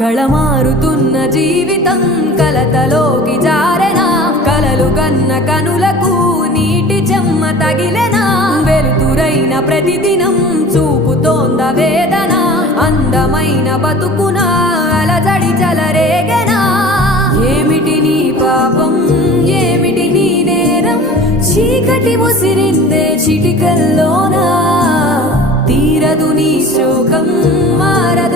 కళమారుతున్న జీవితం కలతలోకి జారెనా కలలు కన్న కనులకు నీటి చెమ్మ తగిలెనా వెలుతురైన ప్రతిదినం చూపుతోంద వేదన అందమైన బతుకున అలజడి చలరేగెనా ఏమిటి నీ పాపం ఏమిటి నీ నేరం చీకటి ముసిరిందే చిటికల్లోనా తీరదు నీ శోకం మార